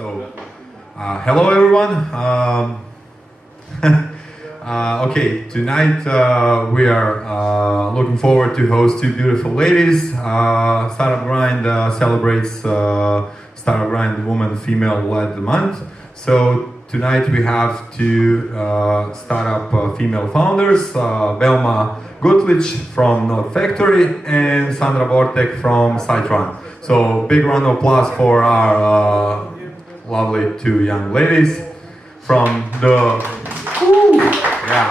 Hello everyone. Okay, tonight we are looking forward to host two beautiful ladies. Startup Grind celebrates Startup Grind Woman Female-led Month. So tonight we have two startup female founders, Belma from NodeFactory and Sandra Vortek from SiteRun. So big round of applause for our lovely two young ladies from the... Yeah,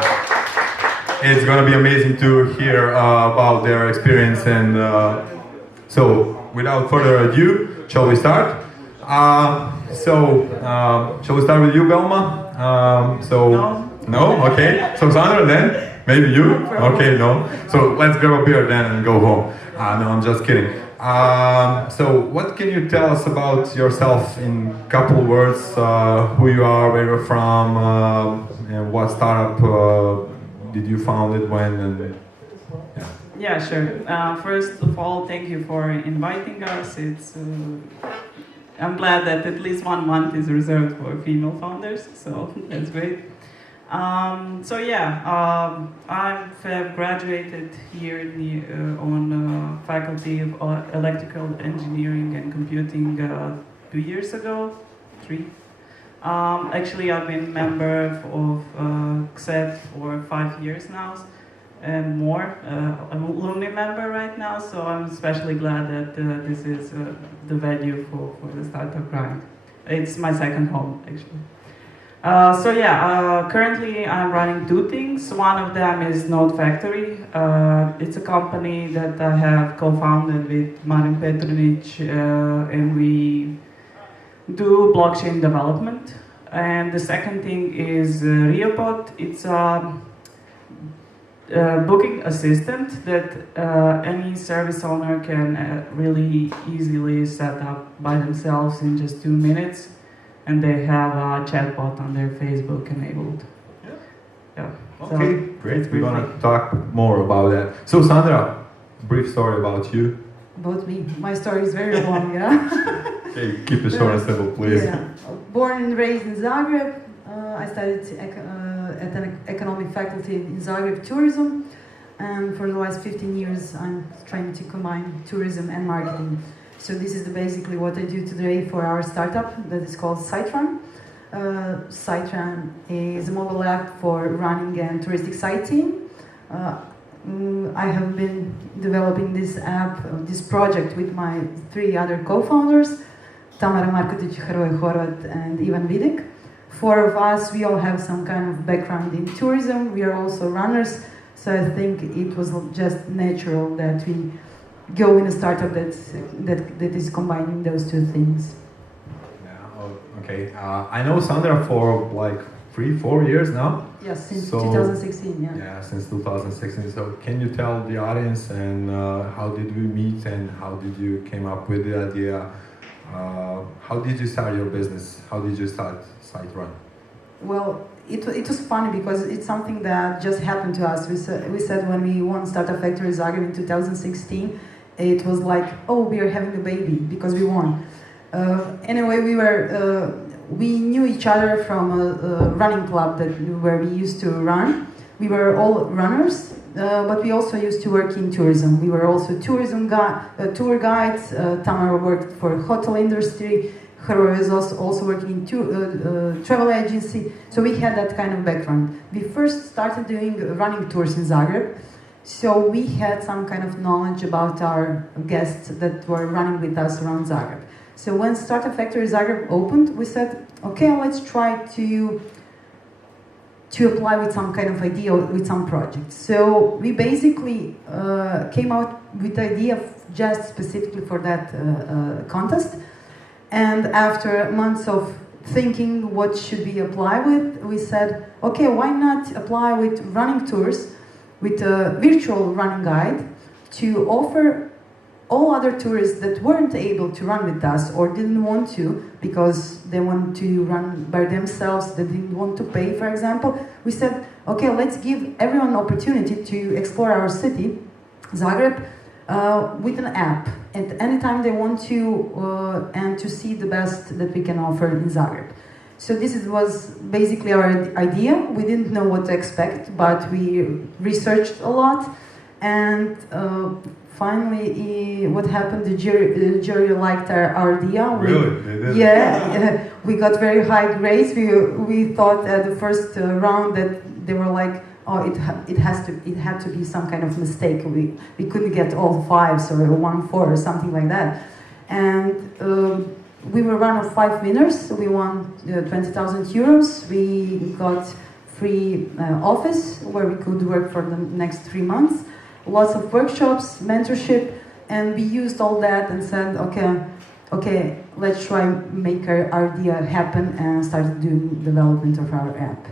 it's gonna be amazing to hear about their experience, and so without further ado, shall we start? Shall we start with you, Belma? No? Okay. So Sandra then? Maybe you? Okay, no. So let's grab a beer then and go home. No, I'm just kidding. So what can you tell us about yourself in a couple words? Who you are, where you're from, and what startup did you found it when? And, yeah, sure. First of all, thank you for inviting us. I'm glad that at least 1 month is reserved for female founders, so that's great. I have graduated here on faculty of electrical engineering and computing 2 years ago, 3. Actually, I've been member of XED for 5 years now and more. I'm an alumni member right now, so I'm especially glad that this is the venue for the Startup Grind. It's my second home, actually. Currently I'm running 2 things. One of them is NodeFactory. It's a company that I have co-founded with Marin Petrovic, and we do blockchain development. And the second thing is Riopod. It's a booking assistant that any service owner can really easily set up by themselves in just 2 minutes. And they have a chatbot on their Facebook enabled. Yeah. Okay, great. We're gonna talk more about that. So Sandra, brief story about you. About me. My story is very long, yeah. Okay, keep it short and simple, please. Yeah. Born and raised in Zagreb. I studied at an economic faculty in Zagreb, tourism. And for the last 15 years, I'm trying to combine tourism and marketing. So this is basically what I do today for our startup that is called SiteRun. SiteRun is a mobile app for running and touristic sightseeing. I have been developing this app, this project with my 3 other co-founders, Tamara Markotić, Hrvoje Horvat, and Ivan Vidik. 4 of us, we all have some kind of background in tourism. We are also runners, so I think it was just natural that we go in a startup that is combining those 2 things. Yeah. Okay. I know Sandra for like 3-4 years now. Yes, since 2016. Yeah. Yeah, since 2016. So can you tell the audience and how did we meet and how did you came up with the idea? How did you start your business? How did you start SiteRun? Well, it was funny because it's something that just happened to us. We said when we won Startup Factory Zagreb in 2016. It was like, oh, we are having a baby because we won. Anyway, we knew each other from a running club where we used to run. We were all runners, but we also used to work in tourism. We were also tour guides. Tamara worked for hotel industry. Hrvoje was also working in travel agency. So we had that kind of background. We first started doing running tours in Zagreb. So we had some kind of knowledge about our guests that were running with us around Zagreb. So when Startup Factory Zagreb opened, we said, okay, let's try to apply with some kind of idea, with some project. So we basically came out with the idea just specifically for that contest. And after months of thinking what should we apply with, we said, okay, why not apply with running tours, with a virtual running guide to offer all other tourists that weren't able to run with us or didn't want to because they wanted to run by themselves, they didn't want to pay, for example. We said, okay, let's give everyone an opportunity to explore our city, Zagreb, with an app. And anytime they want to and to see the best that we can offer in Zagreb. So was basically our idea. We didn't know what to expect, but we researched a lot, and finally, what happened? The jury liked our idea. Really? They did? Yeah, we got very high grades. We thought at the first round that they were like, oh, it had to be some kind of mistake. We couldn't get all 5s or 1-4 or something like that, and. We were one of 5 winners. We won 20,000 euros. We got free office where we could work for the next 3 months. Lots of workshops, mentorship, and we used all that and said, okay, let's try make our idea happen and started doing development of our app.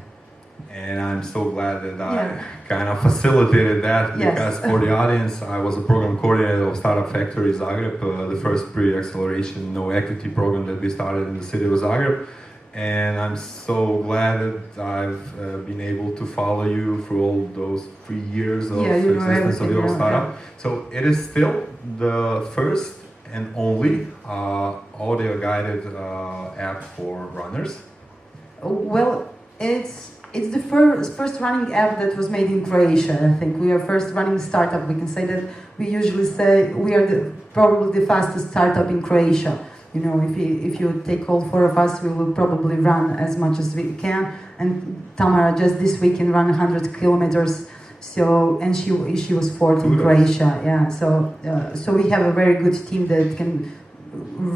And I'm so glad that I kind of facilitated that, because for the audience, I was a program coordinator of Startup Factory Zagreb, the first pre-acceleration no equity program that we started in the city of Zagreb. And I'm so glad that I've been able to follow you through all those 3 years of existence of your startup. So it is still the first and only audio guided app for runners. Well, it's the first running app that was made in Croatia. I think we are first running startup. We can say that. We usually say we are probably the fastest startup in Croatia. You know, if you take all 4 of us, we will probably run as much as we can. And Tamara just this weekend ran 100 kilometers. So, and she was 4th in Croatia. Yeah. So we have a very good team that can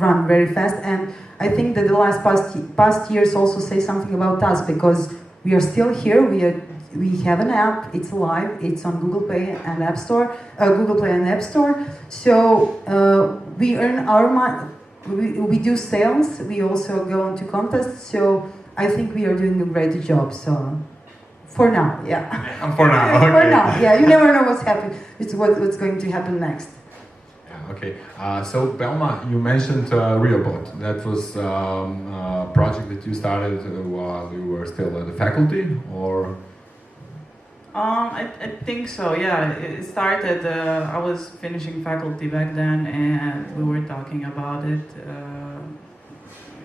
run very fast. And I think that the past years also say something about us, because we are still here. We have an app. It's live. It's on Google Play and App Store. Google Play and App Store. So we earn our money. We do sales. We also go into contests. So I think we are doing a great job. So for now, yeah. For now, okay. For now, yeah. You never know what's happening. It's what's going to happen next. Okay, so Belma, you mentioned Riobot. That was a project that you started while you were still at the faculty, or? I think so, yeah. It started, I was finishing faculty back then, and we were talking about it.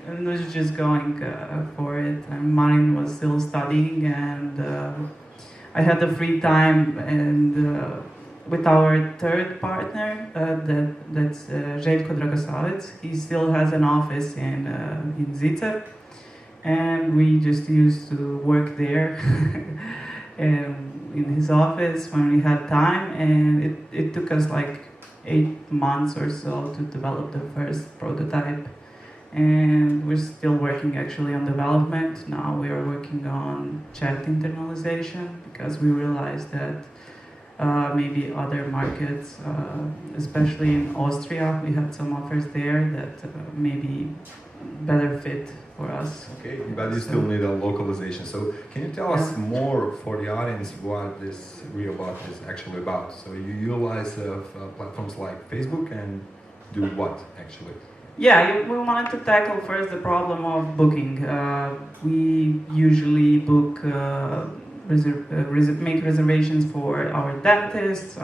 And was just going for it. And mine was still studying, and I had the free time, and with our third partner, that's Željko Dragosavec. He still has an office in Zagreb, and we just used to work there in his office when we had time, and it took us like 8 months or so to develop the first prototype. And we're still working actually on development. Now we are working on chat internalization, because we realized that maybe other markets, especially in Austria, we had some offers there that maybe better fit for us. Okay, but you still need a localization. So can you tell us more for the audience what this Riobot is actually about? So you utilize platforms like Facebook and do what actually? Yeah, we wanted to tackle first the problem of booking. We usually book make reservations for our dentists,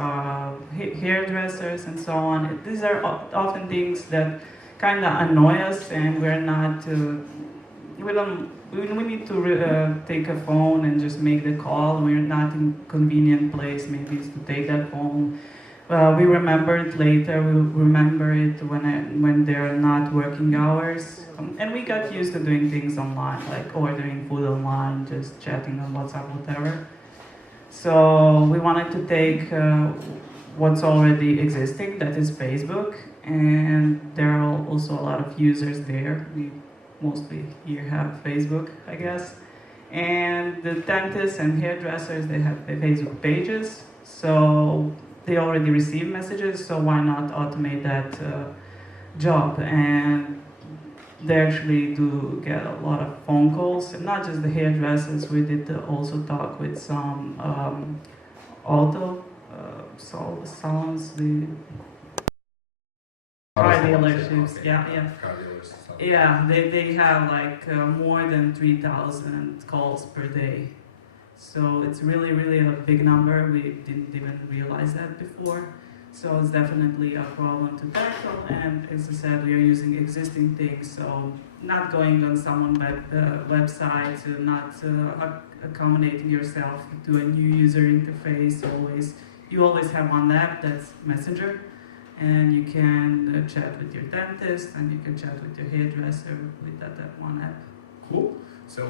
hairdressers, and so on. These are often things that kind of annoy us, and we're not. We need to take a phone and just make the call. We're not in a convenient place. Maybe it's to take that phone. We remember it later. We remember it when there are not working hours. And we got used to doing things online, like ordering food online, just chatting on WhatsApp, whatever. So we wanted to take what's already existing, that is Facebook, and there are also a lot of users there. We mostly here have Facebook, I guess. And the dentists and hairdressers, they have Facebook pages, so they already receive messages, so why not automate that job? And they actually do get a lot of phone calls, and not just the hairdressers. We did also talk with some auto salons, the car dealerships. Yeah, they have like more than 3,000 calls per day. So it's really a big number. We didn't even realize that before. So it's definitely a problem to tackle, and as I said, we are using existing things, so not going on someone's website, not accommodating yourself to a new user interface always. You always have one app, that's Messenger, and you can chat with your dentist, and you can chat with your hairdresser with that one app. Cool. So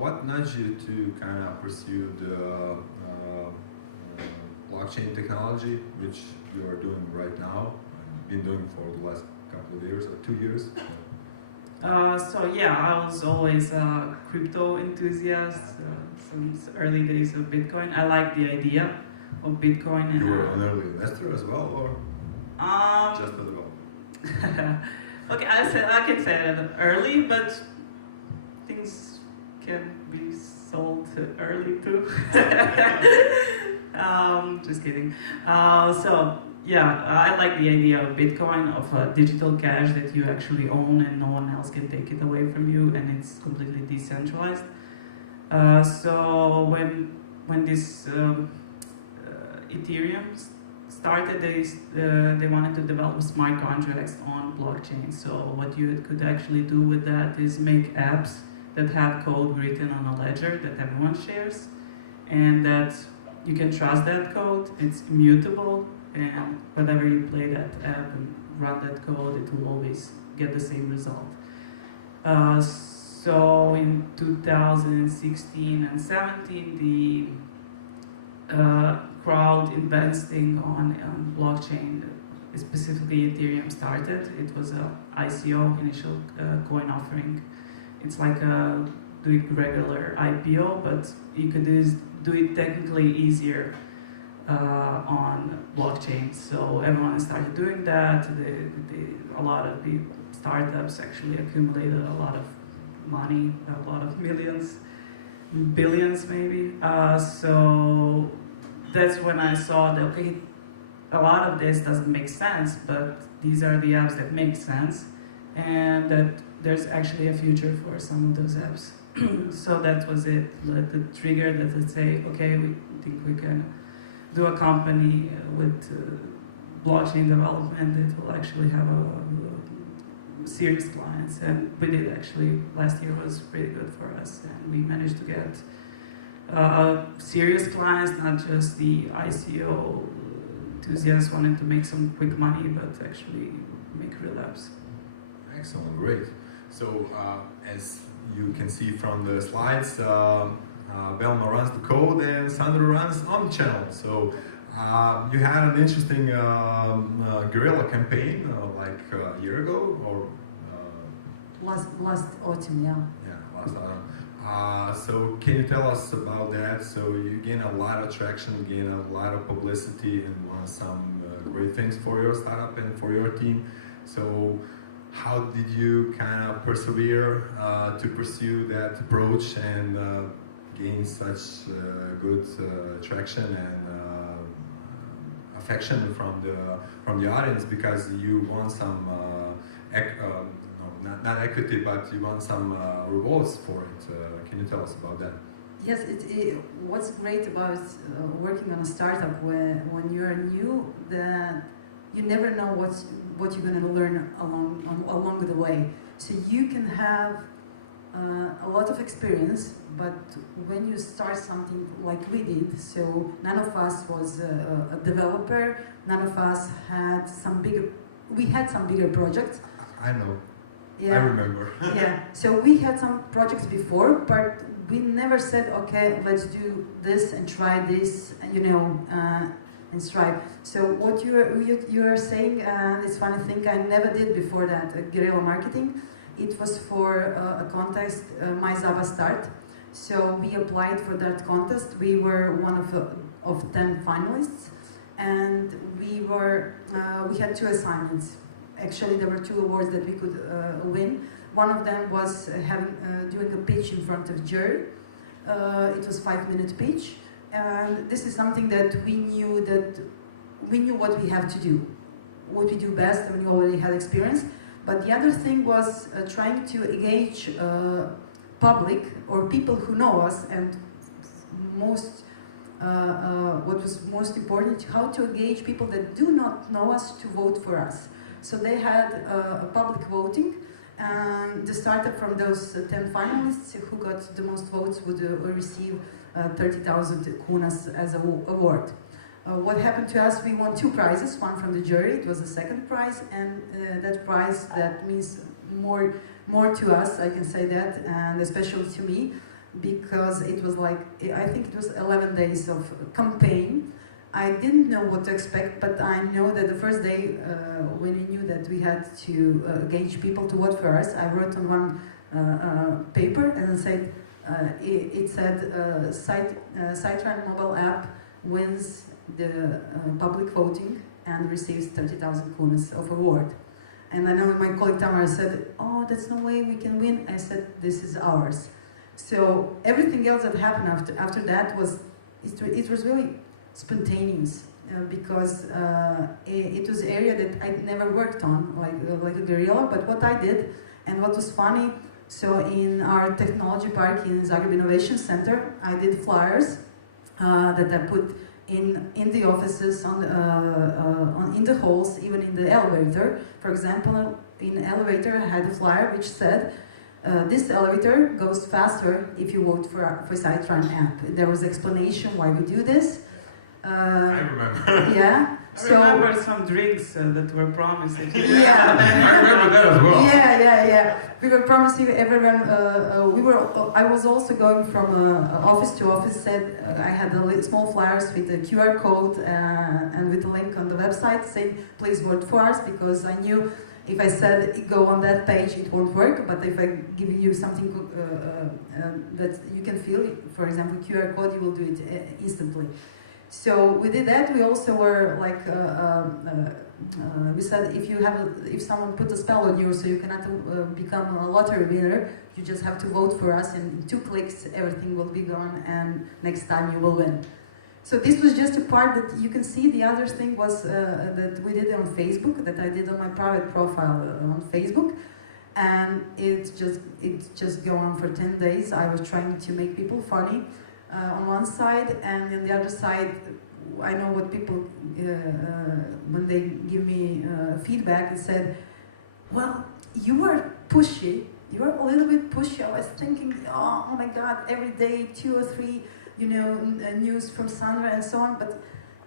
what nudged you to kind of pursue the blockchain technology, which you are doing right now, and been doing for the last couple of years or 2 years? So yeah, I was always a crypto enthusiast since early days of Bitcoin. I like the idea of Bitcoin. You were an early investor as well, or just a developer? Okay, I can say that early, but things can be sold early too. Just kidding. So yeah, I like the idea of Bitcoin, of digital cash that you actually own and no one else can take it away from you, and it's completely decentralized. So when this Ethereum started, they wanted to develop smart contracts on blockchain. So what you could actually do with that is make apps that have code written on a ledger that everyone shares, and that you can trust that code. It's immutable, and whenever you play that app and run that code, it will always get the same result. So in 2016 and 17, the crowd investing on blockchain, specifically Ethereum, started. It was a ICO, initial coin offering. It's like doing regular IPO, but you could do it technically easier on blockchain. So everyone started doing that. A lot of the startups actually accumulated a lot of money, a lot of millions, billions maybe. So that's when I saw that, okay, a lot of this doesn't make sense, but these are the apps that make sense, and that there's actually a future for some of those apps. So that was it, the trigger that would say, okay, we think we can do a company with blockchain development that will actually have a serious clients. And we did actually. Last year was pretty good for us, and we managed to get serious clients, not just the ICO enthusiasts wanting to make some quick money, but actually make real apps. Excellent, great. So as you can see from the slides, Belma runs the code and Sandra runs on the channel. So you had an interesting guerrilla campaign like a year ago, or last autumn, yeah. Yeah, last autumn. So can you tell us about that? So you gain a lot of traction, gain a lot of publicity, and won some great things for your startup and for your team. So how did you kind of persevere to pursue that approach and gain such good traction and affection from the audience, because you won some not equity, but you won some rewards for it. Can you tell us about that? Yes, what's great about working on a startup when you're new, that you never know what you're going to learn along the way. So you can have a lot of experience, but when you start something like we did, so none of us was a developer, none of us had we had some bigger projects. I know. Yeah. I remember. Yeah, so we had some projects before, but we never said, okay, let's do this and try this, and strive. So what you are saying, this funny thing I never did before that, guerrilla marketing. It was for a contest, My Zaba Start. So we applied for that contest. We were one of 10 finalists, and we had 2 assignments. Actually, there were 2 awards that we could win. One of them was doing a pitch in front of jury. It was 5-minute pitch, and this is something that we knew what we have to do, what we do best, and we already had experience. But the other thing was trying to engage public or people who know us, and what was most important, how to engage people that do not know us to vote for us. So they had a public voting, and the startup from those 10 finalists who got the most votes would receive 30,000 kunas as an award. What happened to us, we won 2 prizes, one from the jury, it was the second prize, and that prize that means more to us, I can say that, and especially to me, because it was like, I think it was 11 days of campaign. I didn't know what to expect, but I know that the first day when we knew that we had to engage people to vote for us, I wrote on one paper and said, it said, Cytran mobile app wins the public voting and receives 30,000 kunas of award. And I know my colleague Tamara said, oh, that's no way we can win. I said, this is ours. So everything else that happened after that was, it was really spontaneous because it was an area that I never worked on, like a guerrilla, but what I did and what was funny, so in our technology park in Zagreb Innovation Center, I did flyers that I put in the offices, in the halls, even in the elevator. For example, in the elevator I had a flyer which said, this elevator goes faster if you vote for Cytran app. There was explanation why we do this. I remember. Yeah. I remember some drinks that were promised. Yeah. I remember that as well. Yeah. We were promising everyone. I was also going from office to office. Said I had small flyers with a QR code and with a link on the website saying, "Please vote for us," because I knew if I said go on that page, it won't work. But if I give you something that you can feel, for example, QR code, you will do it instantly. So we did that. We also were like, we said if someone put a spell on you, so you cannot become a lottery winner, you just have to vote for us, and in 2 clicks everything will be gone, and next time you will win. So this was just a part that you can see. The other thing was that we did on Facebook, that I did on my private profile on Facebook, and it just go on for 10 days. I was trying to make people funny. On one side, and on the other side, I know what people, when they give me feedback, and said, well, you were pushy, you were a little bit pushy. I was thinking, oh my God, every day 2 or 3, news from Sandra and so on, but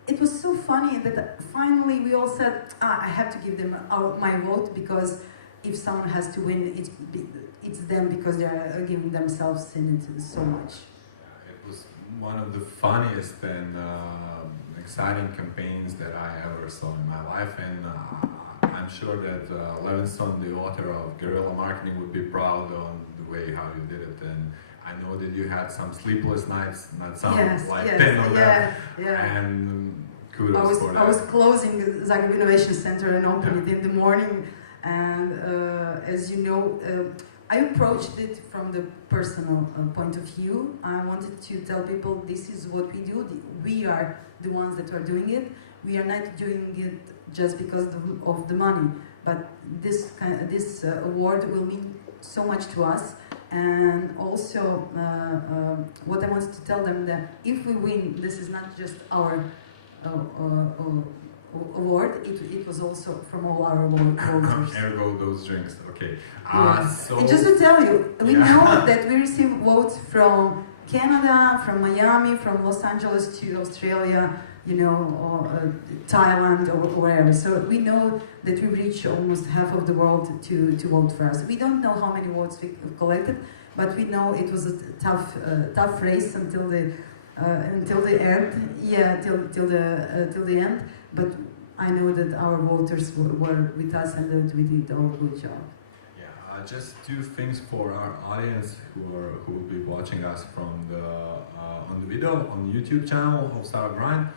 it was so funny that finally we all said, I have to give them my vote, because if someone has to win, it's them, because they're giving themselves in it so much. It was one of the funniest and exciting campaigns that I ever saw in my life, and I'm sure that Levinson, the author of Guerrilla Marketing, would be proud on the way how you did it. And I know that you had some sleepless nights, not some, 10 of them, and kudos for that. I was closing the Zagreb Innovation Center and opening it in the morning, and as you know, I approached it from the personal point of view. I wanted to tell people this is what we do. We are the ones that are doing it. We are not doing it just because of the money, but this award will mean so much to us. And also, what I wanted to tell them, that if we win, this is not just our award, it was also from all our voters. Ergo those drinks, okay. So and just to tell you, we know that we receive votes from Canada, from Miami, from Los Angeles to Australia, or Thailand or wherever. So we know that we reach almost half of the world to vote for us. We don't know how many votes we collected, but we know it was a tough race until the end. Yeah, till the end. But I know that our voters were with us and that we did a good job. Yeah, just 2 things for our audience who will be watching us from on the video on the YouTube channel of Startup Grind.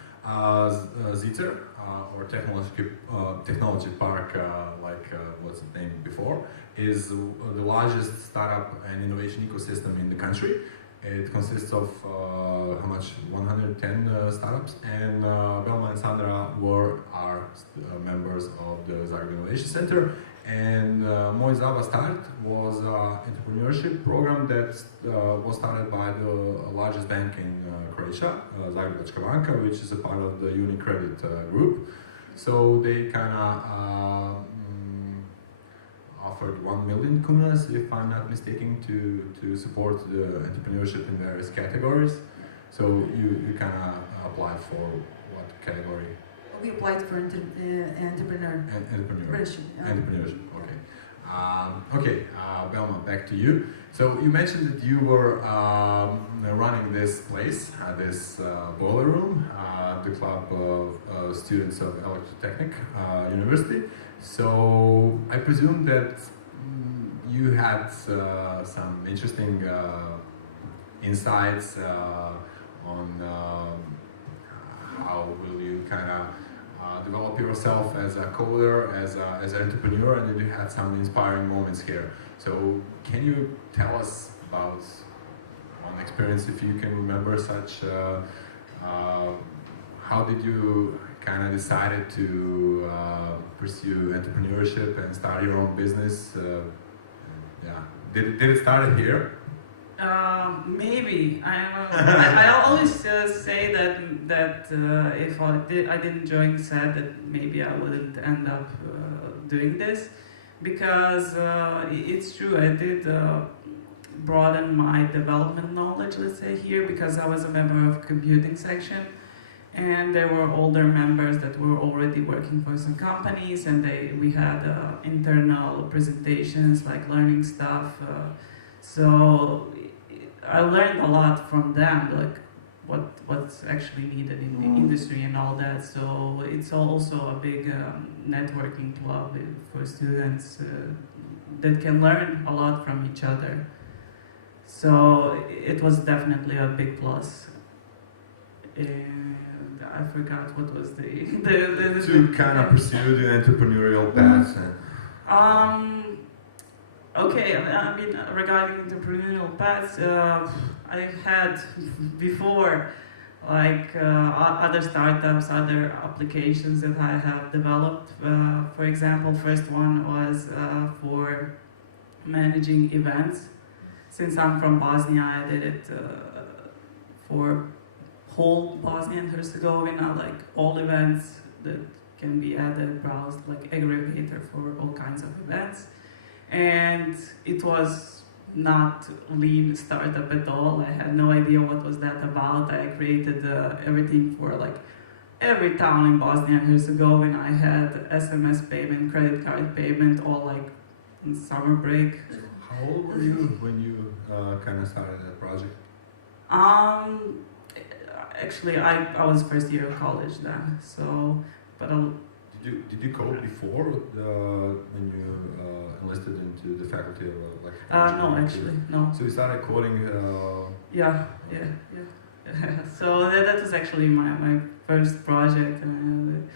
Zitzer, or Technology Park, what's the name before, is the largest startup and innovation ecosystem in the country. It consists of how much? 110 startups, and Belma and Sandra are members of the Zagreb Innovation Center. And Moj Zava Start was an entrepreneurship program that was started by the largest bank in Croatia, Zagrebačka banka, which is a part of the UniCredit group. So they kind of offered 1 million kunas, if I'm not mistaken, to support the entrepreneurship in various categories. So you kind of applied for what category? We applied for entrepreneurship. Entrepreneurship, okay. Belma, back to you. So you mentioned that you were running this place, this boiler room, the club of students of Electrotechnic University. So I presume that you had some interesting insights on how will you kind of develop yourself as a coder, as an entrepreneur, and you had some inspiring moments here. So can you tell us about one experience, if you can remember such? How did you kind of decided to pursue entrepreneurship and start your own business? Did it start here? Maybe. I always say that if I didn't join SET, that maybe I wouldn't end up doing this, because it's true, I did broaden my development knowledge, let's say, here, because I was a member of computing section, and there were older members that were already working for some companies, and we had internal presentations, like learning stuff. So I learned a lot from them, like what's actually needed in the industry and all that. So it's also a big networking club for students that can learn a lot from each other. So it was definitely a big plus. And I forgot what was the to kind of pursue the entrepreneurial path. Okay, I mean, regarding entrepreneurial paths, I had before, like other startups, other applications that I have developed. For example, first one was for managing events. Since I'm from Bosnia, I did it for whole Bosnia and Herzegovina, like all events that can be added, browsed, like aggregator for all kinds of events. And it was not lean startup at all. I had no idea what was that about. I created everything for like every town in Bosnia and Herzegovina. I had SMS payment, credit card payment, all like in summer break. How old were you when you kind of started that project? Actually, I was first year of college then. So, but Did you code before when you enlisted into the faculty of no, actually, no. So you started coding? Yeah. So that was actually my first project, and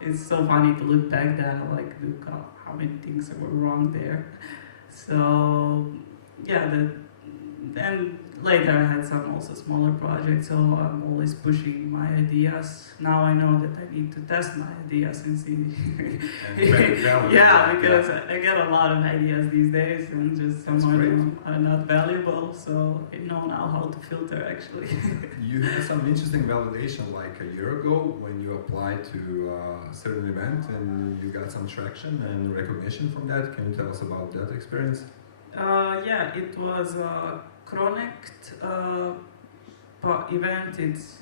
it's so funny to look back then, like look how many things were wrong there. So yeah, then later I had some also smaller projects, so I'm always pushing my ideas. Now I know that I need to test my ideas and see. Yeah, because I get a lot of ideas these days, and just some are not valuable, so I know now how to filter actually. You had some interesting validation like a year ago when you applied to a certain event and you got some traction and recognition from that. Can you tell us about that experience? Yeah, it was a Connect event. It's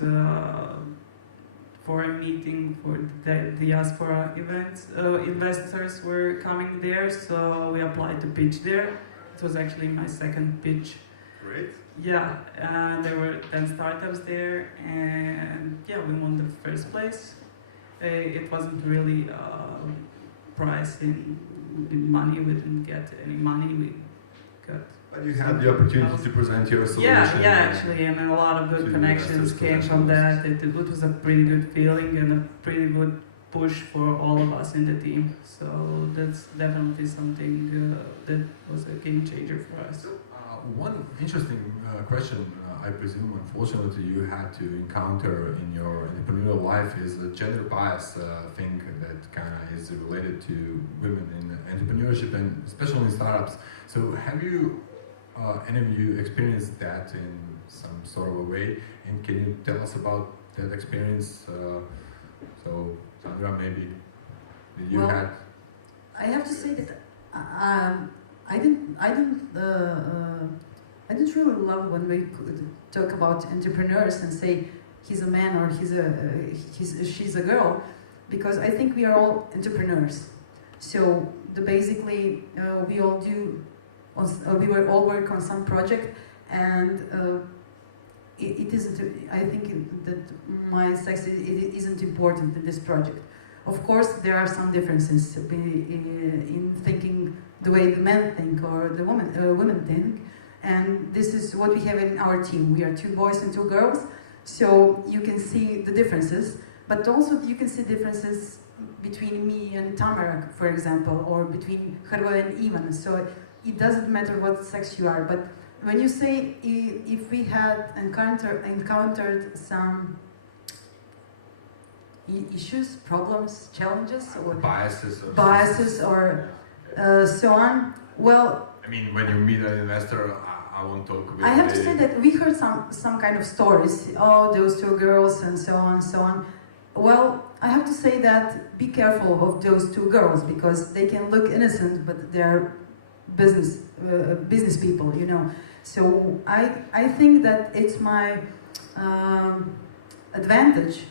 for a meeting for the diaspora events. Investors were coming there, so we applied to pitch there. It was actually my second pitch. Great. Yeah, there were 10 startups there, and yeah, we won the first place. It wasn't really priced in money. We didn't get any money. We got. But you had the opportunity to present your solution. Yeah, actually, and a lot of good connections came from that. It was a pretty good feeling and a pretty good push for all of us in the team. So that's definitely something that was a game changer for us. one interesting question, I presume, unfortunately, you had to encounter in your entrepreneurial life is the gender bias thing that kind of is related to women in entrepreneurship and especially in startups. So have you, any of you experienced that in some sort of a way? And can you tell us about that experience? So Sandra, maybe did you had? I have to say that I didn't really love when we talk about entrepreneurs and say he's a man or she's a girl, because I think we are all entrepreneurs. So basically we all all work on some project, and it isn't. I think that my sex isn't important in this project. Of course, there are some differences in thinking the way the men think or the women think, and this is what we have in our team. We are 2 boys and 2 girls, so you can see the differences, but also you can see differences between me and Tamara, for example, or between Hrvoje and Ivan. So it doesn't matter what sex you are, but when you say if we had encountered some issues, problems, challenges, or biases or so on. Well, I mean, when you meet an investor, I won't talk about. I have to say that we heard some kind of stories. Oh, those 2 girls, and so on, so on. Well, I have to say that be careful of those 2 girls, because they can look innocent, but they're business people, you know. So I think that it's my advantage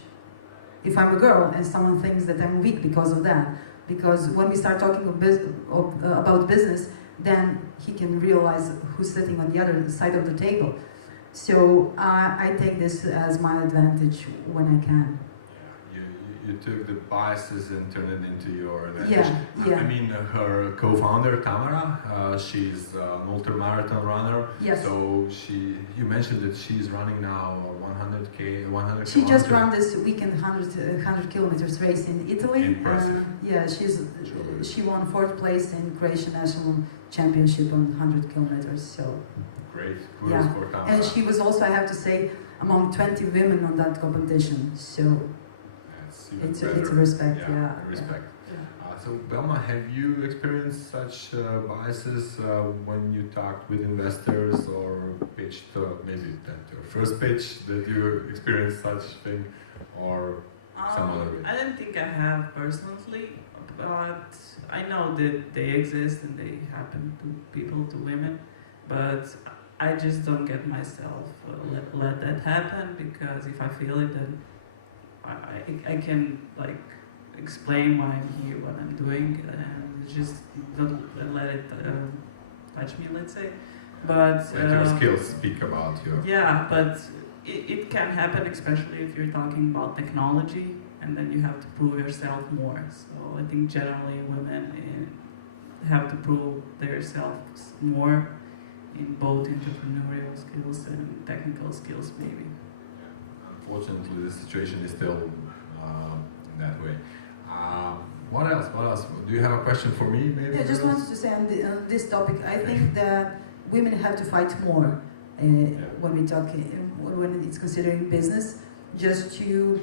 if I'm a girl and someone thinks that I'm weak because of that. Because when we start talking about business, then he can realize who's sitting on the other side of the table. So I take this as my advantage when I can. You took the biases and turned it into your advantage. Yeah. I mean, her co-founder Tamara, she's an ultra-marathon runner. Yes. So you mentioned that she's running now 100 100. She just ran this weekend 100 kilometers race in Italy. Impressive. She won 4th place in Croatian National Championship on 100 kilometers. So great. Kudos for Tamara. And she was also, I have to say, among 20 women on that competition. So. It's a respect, respect. Yeah. So Belma, have you experienced such biases when you talked with investors or pitched, maybe that your first pitch that you experienced such thing, or some other way? I don't think I have personally, but I know that they exist and they happen to people, to women, but I just don't get myself let that happen, because if I feel it, then I can like explain why I'm here, what I'm doing, and just don't let it touch me, let's say. But let your skills speak about you. Yeah, but it can happen, especially if you're talking about technology, and then you have to prove yourself more. So I think generally women have to prove themselves more in both entrepreneurial skills and technical skills, maybe. Unfortunately, the situation is still in that way. What else? Do you have a question for me, maybe? I just wanted to say on this topic, I think that women have to fight more when we talk, when it's considering business, just to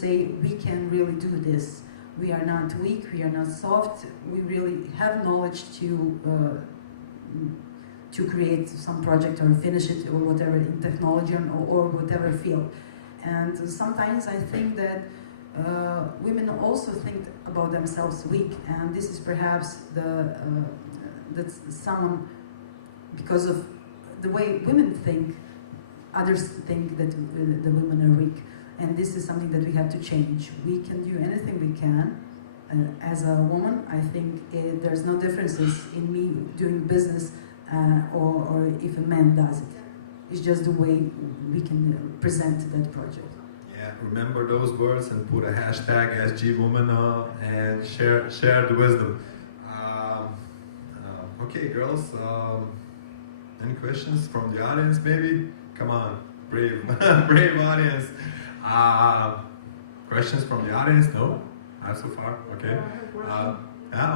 say we can really do this. We are not weak, we are not soft, we really have knowledge to create some project or finish it or whatever in technology or whatever field. And sometimes I think that women also think about themselves weak, and this is perhaps that's someone, because of the way women think, others think that the women are weak, and this is something that we have to change. We can do anything we can. As a woman, I think there's no differences in me doing business or if a man does it. It's just the way we can present that project. Yeah, remember those words and put a hashtag SGWomen and share the wisdom. Okay, girls, any questions from the audience maybe? Come on, brave audience. Questions from the audience? No? Not so far? Okay.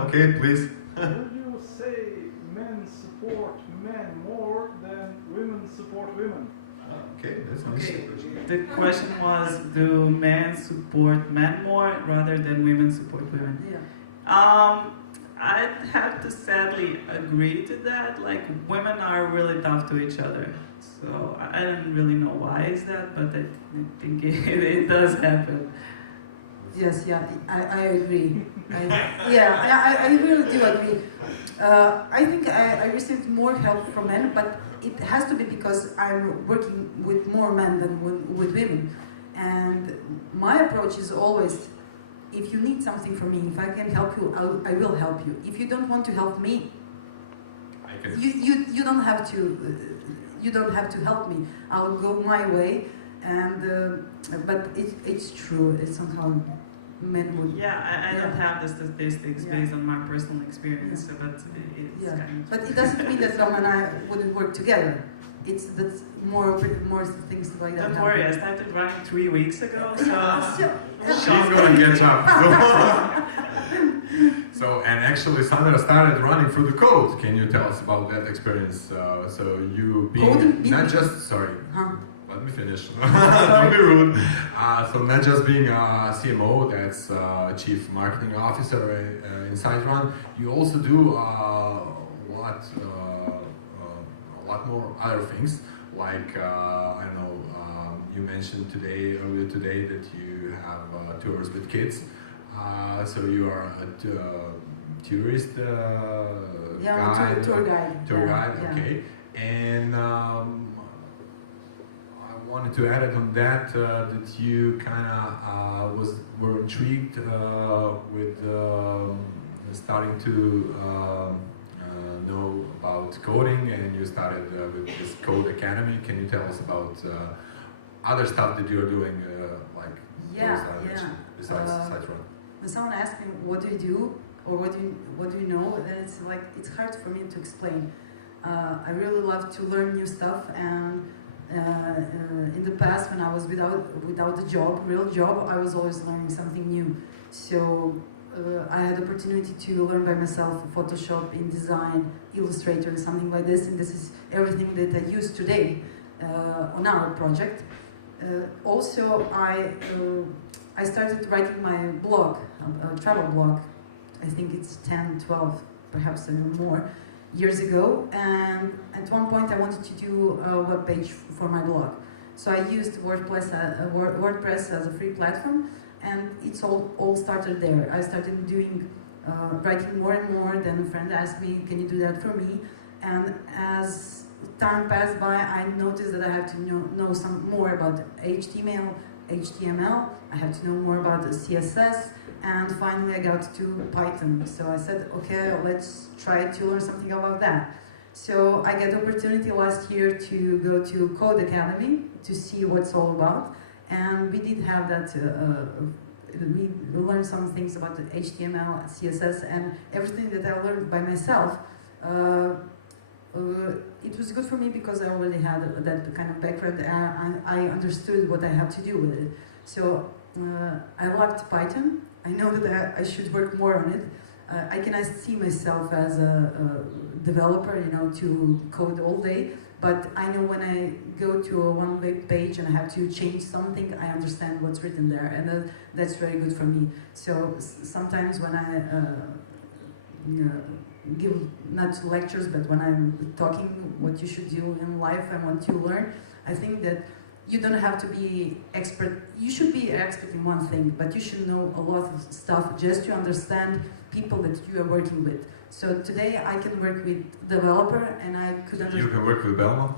Okay, please. Would you say men's support men more than women support women? Okay, that's nice. Okay, the question was, do men support men more rather than women support women? Yeah. I'd have to sadly agree to that. Like, women are really tough to each other. So I don't really know why is that, but I think it does happen. Yes, yeah, I agree. I really do agree. I think I received more help from men, but it has to be because I'm working with more men than with women. And my approach is always, if you need something from me, if I can help you, I will help you. If you don't want to help me, you don't have to. You don't have to help me. I'll go my way. And but it's true. It's somehow men would. Yeah, I don't have the statistics based on my personal experience, but it's kind of. But it doesn't mean that Belma and I wouldn't work together. It's that's more things like that. Don't worry, I started running 3 weeks ago, so She's gonna catch up. So, and actually Sandra started running through the code. Can you tell us about that experience? So you being not just, sorry, let me finish, don't be rude. So not just being a CMO, that's Chief Marketing Officer inside Run, you also do a lot more other things, like, I don't know, you mentioned earlier today that you have tours with kids. So you are a tourist guide? Tour guide. Tour guide, okay. And I wanted to add on that that you kind of were intrigued with starting to know about coding, and you started with this Code Academy. Can you tell us about other stuff that you're doing, like besides SiteRun? When someone asks me, what do you do, or what do you know, then it's like, it's hard for me to explain. I really love to learn new stuff, and in the past, when I was without a job, real job, I was always learning something new. So I had the opportunity to learn by myself Photoshop, InDesign, Illustrator, and something like this, and this is everything that I use today on our project. Also, I started writing my blog, a travel blog. I think it's 10, 12, perhaps even more, years ago. And at one point I wanted to do a web page for my blog. So I used WordPress as a free platform, and it's all started there. I started doing, writing more and more. Then a friend asked me, can you do that for me? And as time passed by, I noticed that I have to know some more about HTML, I have to know more about the CSS, and finally I got to Python. So I said, okay, let's try to learn something about that. So I got the opportunity last year to go to Code Academy to see what's all about, and we did have that. We learned some things about the HTML, CSS, and everything that I learned by myself. It was good for me because I already had that kind of background, and I understood what I have to do with it. So I loved Python. I know that I should work more on it. I cannot see myself as a developer, to code all day. But I know when I go to a one web page and I have to change something, I understand what's written there, and that's very good for me. So sometimes when I give not lectures, but when I'm talking what you should do in life and what you learn, I think that you don't have to be expert. You should be expert in one thing, but you should know a lot of stuff just to understand people that you are working with. So today I can work with developer, and I could understand. You can work with Belma?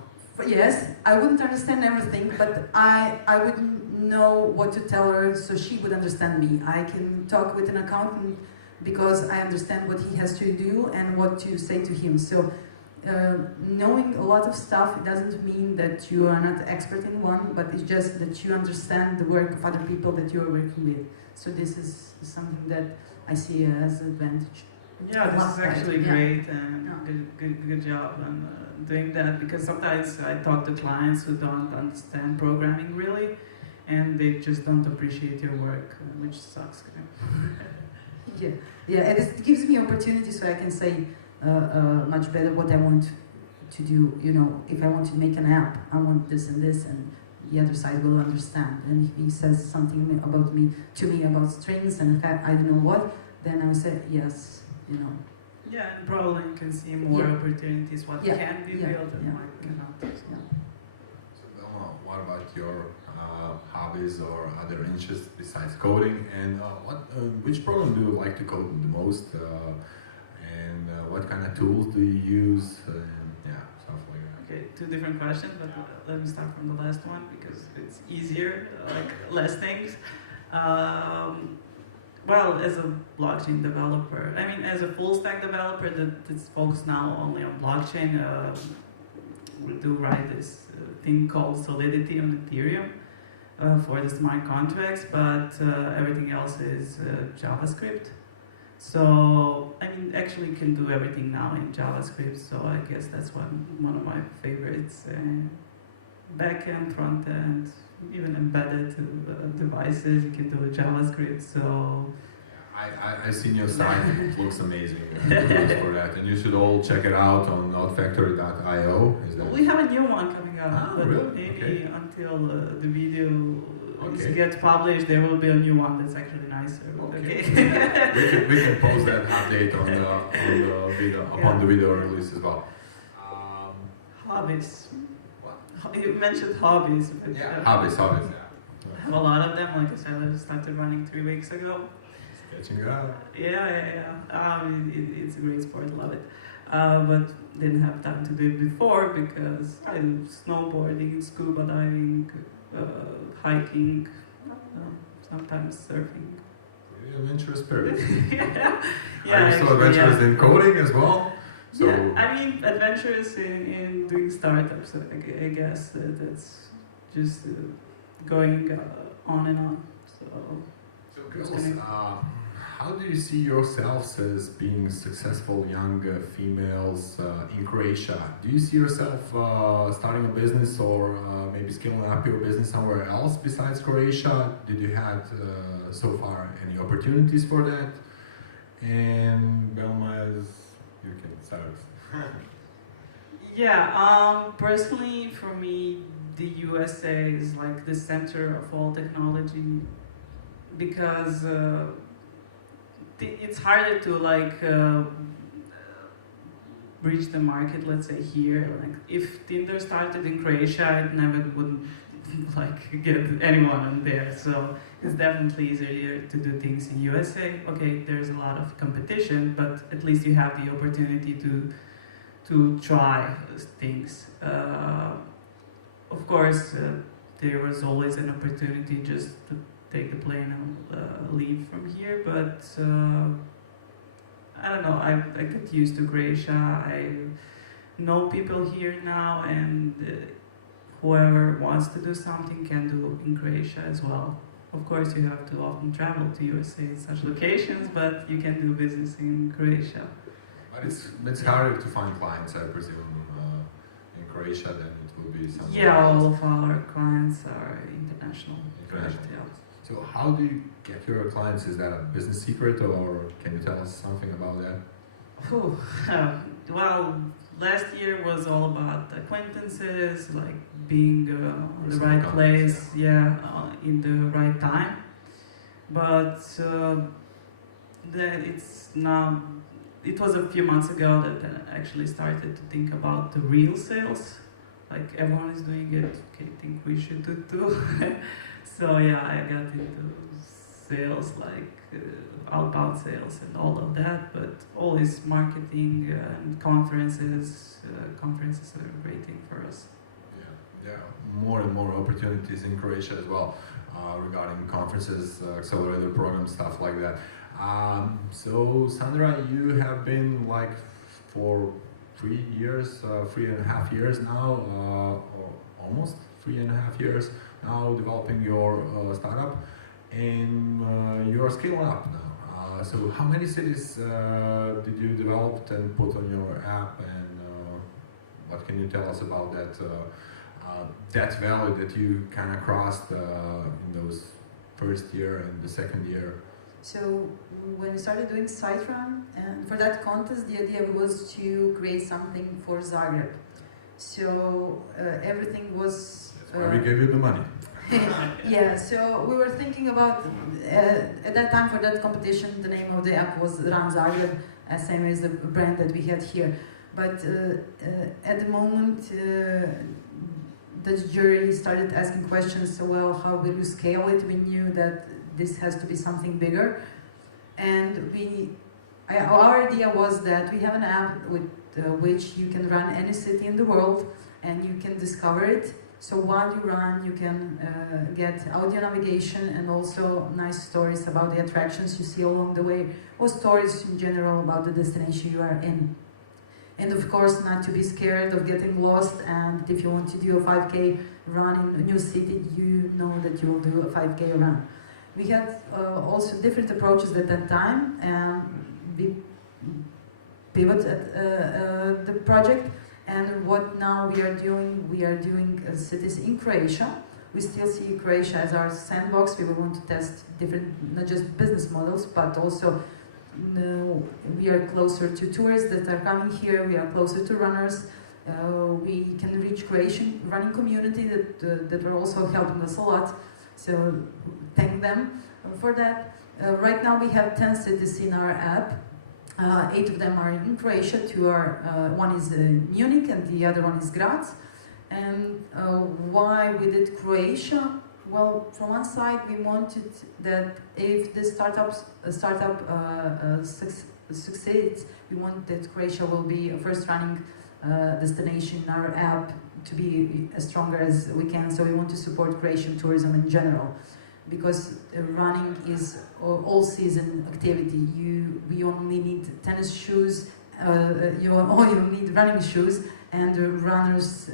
Yes, I wouldn't understand everything, but I would know what to tell her so she would understand me. I can talk with an accountant because I understand what he has to do and what to say to him. So knowing a lot of stuff, it doesn't mean that you are not expert in one, but it's just that you understand the work of other people that you are working with. So this is something that I see as an advantage. Yeah, this is actually great, and good job on doing that, because sometimes I talk to clients who don't understand programming really, and they just don't appreciate your work, which sucks. Yeah, and it gives me opportunity so I can say, much better what I want to do. You know, if I want to make an app, I want this and this, and the other side will understand. And if he says something about me to me about strings and I don't know what, then I will say yes. You know. Yeah, and probably you can see more opportunities what can be built and what cannot. Yeah. So Belma, what about your hobbies or other interests besides coding? And which program do you like to code the most? And what kind of tools do you use? Stuff like that. Okay, two different questions, but let me start from the last one because it's easier, like less things. Well, as a blockchain developer, I mean, as a full stack developer that's focused now only on blockchain, we do write this thing called Solidity on Ethereum for the smart contracts, but everything else is JavaScript. So, I mean, actually you can do everything now in JavaScript, so I guess that's one of my favorites. Backend, frontend, even embedded devices, you can do with JavaScript, so... I've seen your site, it looks amazing for that, and you should all check it out on NodeFactory.io. We have a new one coming out, but really? maybe until the video gets published, there will be a new one that's actually nicer. Okay. we can post that update on the video, upon the video release as well. Hobbies. You mentioned hobbies. But, hobbies. I have a lot of them. Like I said, I started running 3 weeks ago. Catching up. It's a great sport, love it. But didn't have time to do it before because I do snowboarding, scuba diving, hiking, sometimes surfing. Really adventurous spirit. Yeah, Are you so adventurous in coding as well? So I mean, adventures in doing startups, I guess that's just going on and on. So girls, how do you see yourselves as being successful young females in Croatia? Do you see yourself starting a business or maybe scaling up your business somewhere else besides Croatia? Did you have so far any opportunities for that? And Belma, you can start. Personally, for me, the USA is like the center of all technology because it's harder to reach the market. Let's say here, like if Tinder started in Croatia, it never would get anyone on there. So it's definitely easier to do things in USA. Okay, there's a lot of competition, but at least you have the opportunity to try things. Of course, there was always an opportunity just to take the plane and leave from here, but I don't know, I get used to Croatia. I know people here now, and whoever wants to do something can do in Croatia as well. Of course, you have to often travel to USA in such locations, but you can do business in Croatia. But it's harder to find clients, I presume, in Croatia than it would be somewhere Yeah, else. all of our clients are international. International. Yeah. So how do you get your clients? Is that a business secret, or can you tell us something about that? Well, last year was all about acquaintances, like being in the right place, in the right time. But it was a few months ago that I actually started to think about the real sales. Like everyone is doing it, okay, I think we should do too. So I got into sales, like outbound sales and all of that, but all this marketing and conferences. Conferences are a great thing for us. Yeah, more and more opportunities in Croatia as well regarding conferences, accelerator programs, stuff like that. So Sandra, you have been like for 3.5 years now, or almost 3.5 years now, developing your startup, and you are scaling up now. So how many cities did you develop and put on your app, and what can you tell us about that value that you kind of crossed in those first year and the second year? So when we started doing site run, and for that contest, the idea was to create something for Zagreb. So everything was. That's why we gave you the money. Yeah, so we were thinking about, at that time for that competition, the name of the app was Run Zagreb, same as the brand that we had here. But at the moment, the jury started asking questions, so well, how will you scale it? We knew that this has to be something bigger. And our idea was that we have an app with which you can run any city in the world and you can discover it. So while you run, you can get audio navigation and also nice stories about the attractions you see along the way, or stories in general about the destination you are in. And of course, not to be scared of getting lost, and if you want to do a 5K run in a new city, you know that you will do a 5K run. We had also different approaches at that time, and we pivoted the project. And what now we are doing cities in Croatia. We still see Croatia as our sandbox. We want to test different, not just business models, but also we are closer to tourists that are coming here. We are closer to runners. We can reach Croatian running community that are also helping us a lot. So thank them for that. Right now we have 10 cities in our app. 8 of them are in Croatia, one is Munich and the other one is Graz. And why we did Croatia? Well, from one side we wanted that if the startup succeeds, we want that Croatia will be a first running destination in our app to be as stronger as we can. So we want to support Croatian tourism in general, because running is all-season activity. We only need tennis shoes, you need running shoes, and runners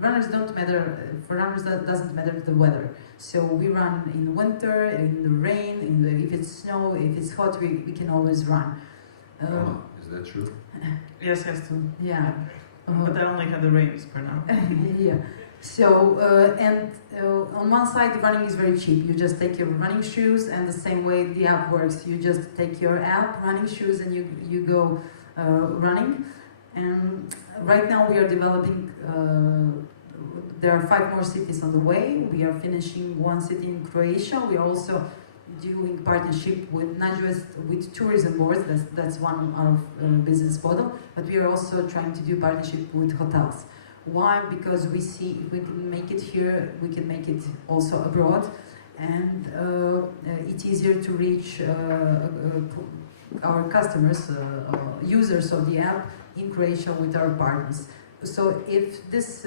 don't matter. For runners, that doesn't matter the weather. So we run in winter, in the rain, if it's snow, if it's hot, we can always run. Is that true? Yes, has to. Yeah. But I only have the rains for now. Yeah. So, on one side, the running is very cheap. You just take your running shoes, and the same way the app works. You just take your app, running shoes, and you go running. And right now we are developing, there are 5 more cities on the way. We are finishing one city in Croatia. We are also doing partnership with not just with tourism boards, that's one of our business model, but we are also trying to do partnership with hotels. Why? Because we see if we can make it here, we can make it also abroad, and it's easier to reach our customers, users of the app in Croatia with our partners. So if this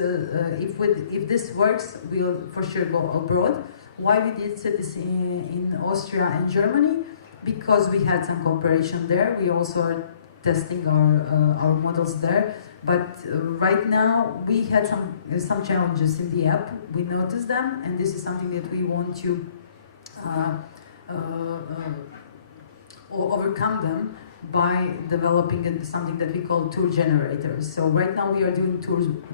works, we'll for sure go abroad. Why we did cities in Austria and Germany? Because we had some cooperation there. We also are testing our models there. But right now we had some challenges in the app. We noticed them, and this is something that we want to overcome them by developing something that we call tour generators. So right now we are doing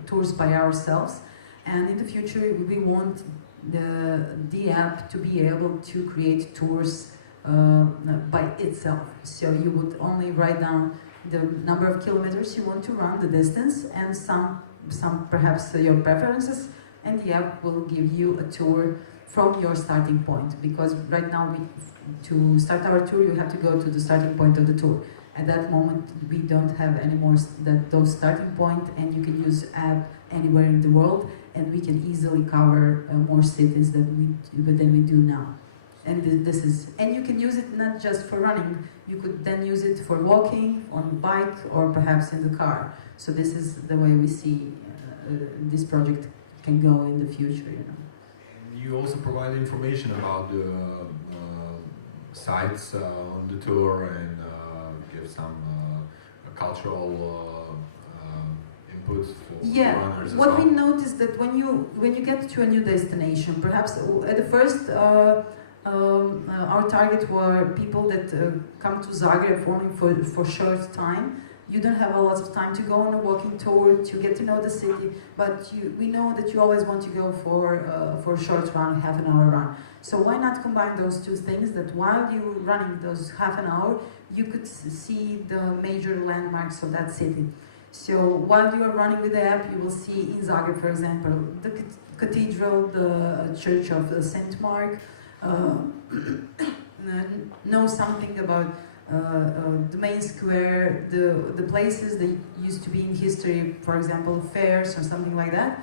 tours by ourselves, and in the future we want the app to be able to create tours by itself. So you would only write down the number of kilometers you want to run, the distance, and some perhaps your preferences, and the app will give you a tour from your starting point. Because right now, to start our tour, you have to go to the starting point of the tour. At that moment, we don't have any more those starting point, and you can use app anywhere in the world, and we can easily cover more cities than we do now. And this is, and you can use it not just for running. You could then use it for walking, on bike, or perhaps in the car. So this is the way we see this project can go in the future. You know. And you also provide information about the sites on the tour and give some cultural inputs for runners as what well. we noticed that when you get to a new destination, perhaps at the first. Our target were people that come to Zagreb only for short time, You don't have a lot of time to go on a walking tour, to get to know the city, but we know that you always want to go for a short run, half an hour run. So why not combine those two things, that while you're running those half an hour, you could see the major landmarks of that city. So while you are running with the app, you will see in Zagreb, for example, the cathedral, the church of St. Mark, know something about the main square, the places that used to be in history, for example, fairs or something like that.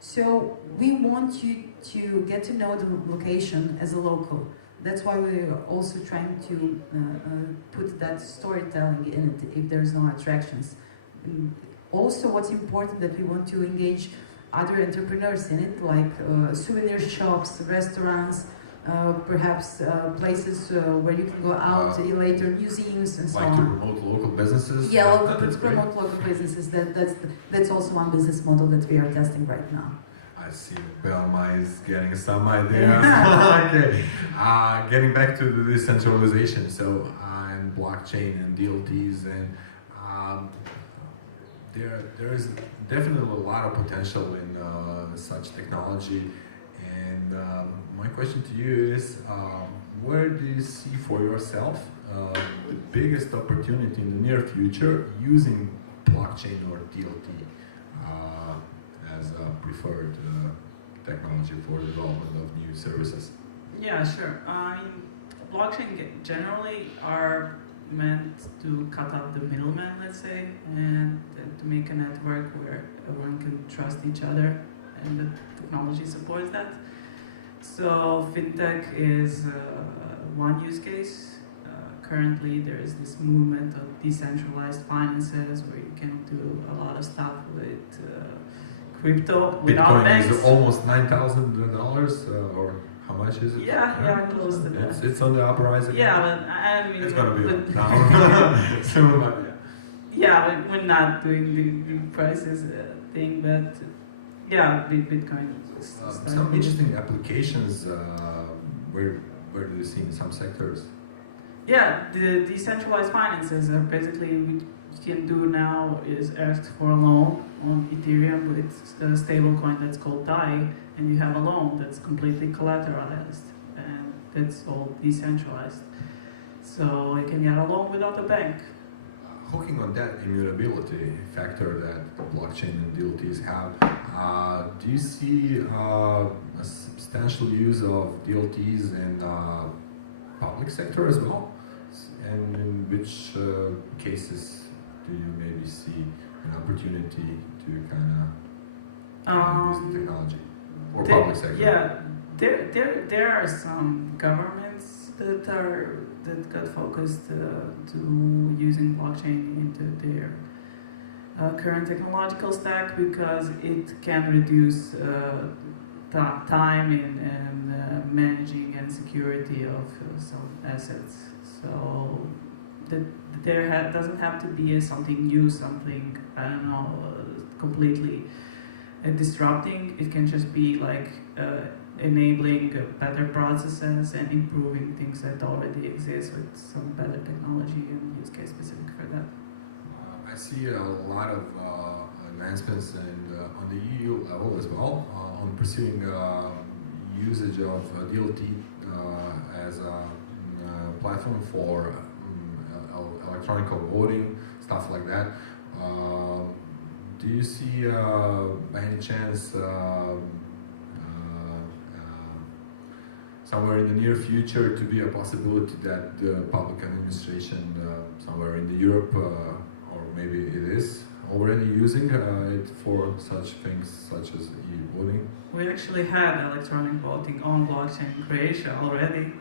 So we want you to get to know the location as a local. That's why we're also trying to put that storytelling in it if there's no attractions. Also, what's important that we want to engage other entrepreneurs in it, like souvenir shops, restaurants, perhaps places where you can go out later, museums and so on. Like to promote local businesses? Yeah, promote local businesses. That's also one business model that we are testing right now. I see Belma is getting some idea. Okay. Getting back to the decentralization, so and blockchain and DLTs, and there is definitely a lot of potential in such technology. And my question to you is, where do you see for yourself the biggest opportunity in the near future using blockchain or DLT as a preferred technology for the development of new services? Yeah, sure. Blockchain generally are meant to cut out the middleman, let's say, and to make a network where everyone can trust each other, and the technology supports that. So fintech is one use case. Currently there is this movement of decentralized finances where you can do a lot of stuff with crypto without banks. Bitcoin is almost $9,000, or how much is it? Yeah, close to that. It's on the uprising. Yeah, but I mean, it's gonna be up now. Soon, but yeah, we're not doing the prices thing, but yeah, Bitcoin. Some interesting applications. Where do you see in some sectors? Yeah, the decentralized finances are basically what you can do now is ask for a loan on Ethereum with a stable coin that's called DAI, and you have a loan that's completely collateralized, and that's all decentralized. So you can get a loan without a bank. Hooking on that immutability factor that the blockchain and DLTs have, do you see a substantial use of DLTs in public sector as well? And in which cases do you maybe see an opportunity to kind of use the technology or public sector? Yeah, there are some governments that got focused to using blockchain into their current technological stack because it can reduce time in managing and security of some assets. So there doesn't have to be something new, something, I don't know, completely disrupting. It can just be like enabling better processes and improving things that already exist with some better technology and use case specific for that. I see a lot of advancements on the EU level as well on pursuing usage of DLT as a platform for electronic voting, stuff like that. Do you see by any chance somewhere in the near future to be a possibility that the public administration somewhere in Europe or maybe it is already using it for such things such as e-voting? We actually had electronic voting on blockchain in Croatia already.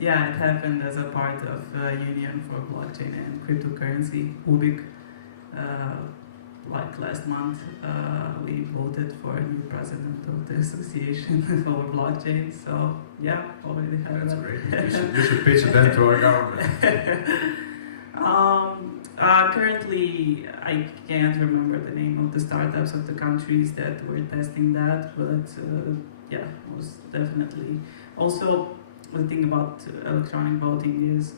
Yeah, it happened as a part of Union for Blockchain and Cryptocurrency, UBIC. Like last month, we voted for a new president of the association for blockchain. So yeah, already had That's that. great. You should pitch it then to our government. Currently, I can't remember the name of the startups of the countries that were testing that, but yeah, most definitely. Also, the thing about electronic voting is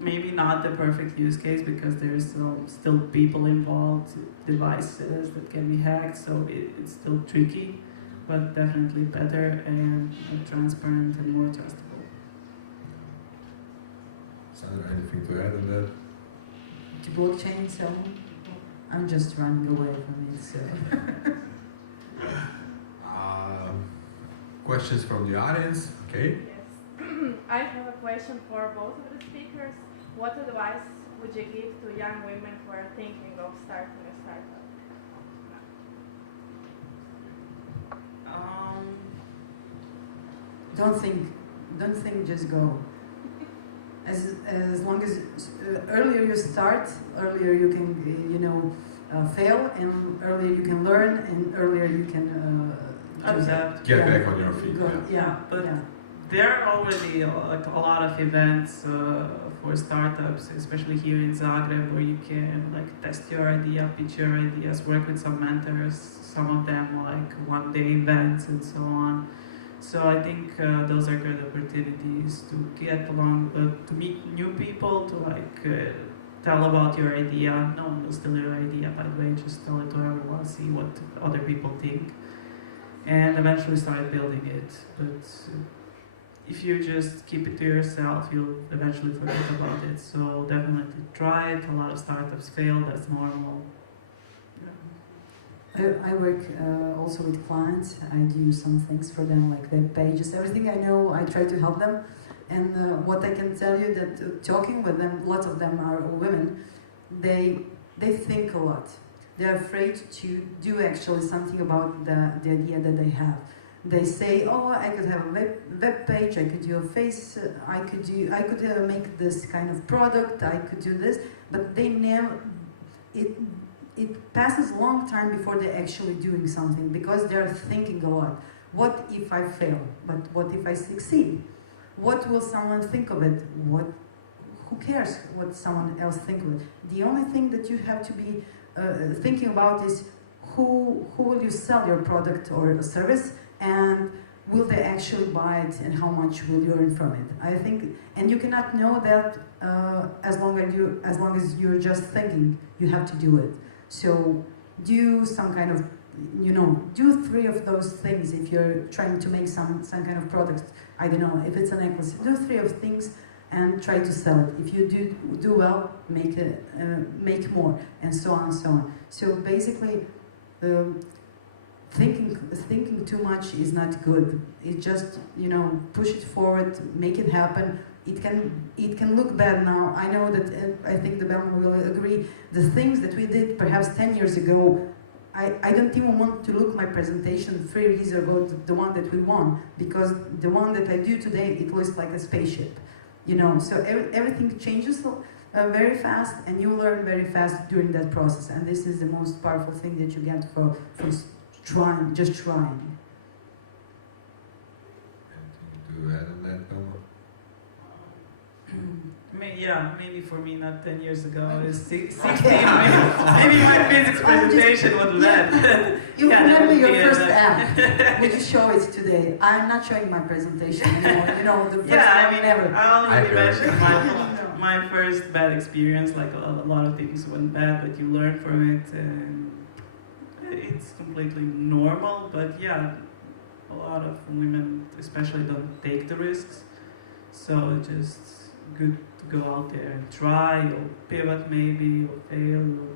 maybe not the perfect use case because there's still people involved, devices that can be hacked, so it's still tricky, but definitely better and more transparent and more trustable. Sandra, anything to add on that? The blockchain, so I'm just running away from it. So Questions from the audience? Okay. Yes. I have a question for both of the speakers. What advice would you give to young women who are thinking of starting a startup? don't think, just go. As long as earlier you start, earlier you can fail, and earlier you can learn, and earlier you can Adapt. Get back on your feet. But there are already like a lot of events for startups, especially here in Zagreb, where you can like test your idea, pitch your ideas, work with some mentors. Some of them like one-day events and so on. So I think those are good opportunities to get along, to meet new people, to like tell about your idea. No one will steal your idea, by the way. Just tell it to everyone, see what other people think, and eventually start building it. But if you just keep it to yourself, you'll eventually forget about it. So definitely try it. A lot of startups fail. That's normal. I work also with clients. I do some things for them, like web pages. Everything I know, I try to help them. And what I can tell you that talking with them, lots of them are women. They think a lot. They're afraid to do actually something about the idea that they have. They say, "Oh, I could have a web page. I could do a face. I could make this kind of product. I could do this." But they never. It passes a long time before they're actually doing something because they're thinking a lot. What if I fail? But what if I succeed? What will someone think of it? Who cares what someone else thinks of it? The only thing that you have to be thinking about is who will you sell your product or service, and will they actually buy it, and how much will you earn from it? I think, and you cannot know that as long as you're just thinking. You have to do it. So do some kind of, do 3 of those things if you're trying to make some kind of product. I don't know, if it's a necklace, do 3 of things and try to sell it. If you do well, make more, and so on and so on. So basically, thinking too much is not good. It just, push it forward, make it happen. It can look bad now. I know that, I think the Belma will agree, the things that we did perhaps 10 years ago, I don't even want to look my presentation 3 years ago, the one that we won, because the one that I do today, it looks like a spaceship. So everything changes very fast, and you learn very fast during that process. And this is the most powerful thing that you get for just trying. Anything to add on that, Belma? Maybe for me, not 10 years ago, it was 16. Maybe my physics presentation was that. You remember your first app. Would you show it today? I'm not showing my presentation anymore. The first one ever. I only mentioned my first bad experience. Like a lot of things went bad, but you learn from it, and it's completely normal. But a lot of women, especially, don't take the risks. So it's just good to go out there and try, or pivot maybe, or fail, or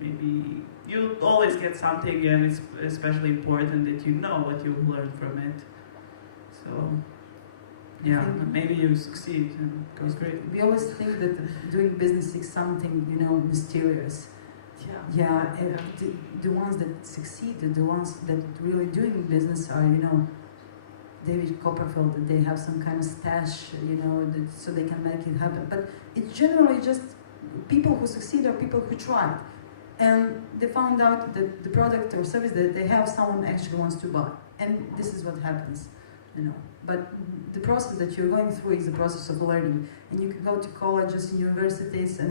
maybe you'll always get something, and it's especially important that you know what you learn from it. So maybe you succeed and it goes great. We always think that doing business is something, mysterious. The ones that succeed, the ones that really doing business are, David Copperfield, that they have some kind of stash, so they can make it happen. But it's generally just people who succeed are people who tried. And they found out that the product or service that they have, someone actually wants to buy. And this is what happens, But the process that you're going through is the process of learning. And you can go to colleges and universities and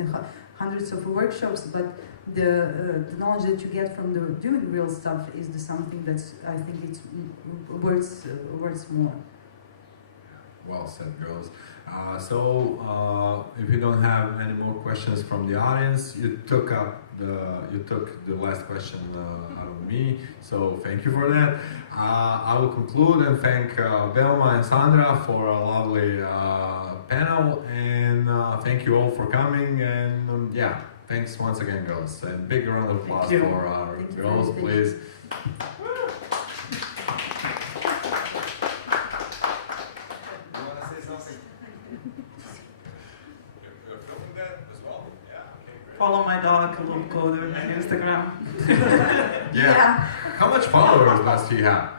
hundreds of workshops, but the knowledge that you get from doing real stuff is something that's, I think, it's worth more. Well said, girls. So if you don't have any more questions from the audience, you took the last question out of me. So thank you for that. I will conclude and thank Belma and Sandra for a lovely panel, and thank you all for coming. And yeah, thanks once again, girls. And big round of applause for our girls, please. Follow my dog, Loop Coder, on Instagram. Yeah. How much followers does he have?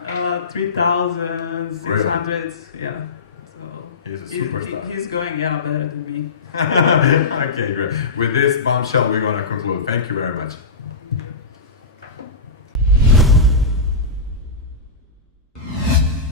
3,600. Really? Yeah. So he's a superstar. He's going better than me. Okay, great. With this bombshell, we're gonna conclude. Thank you very much.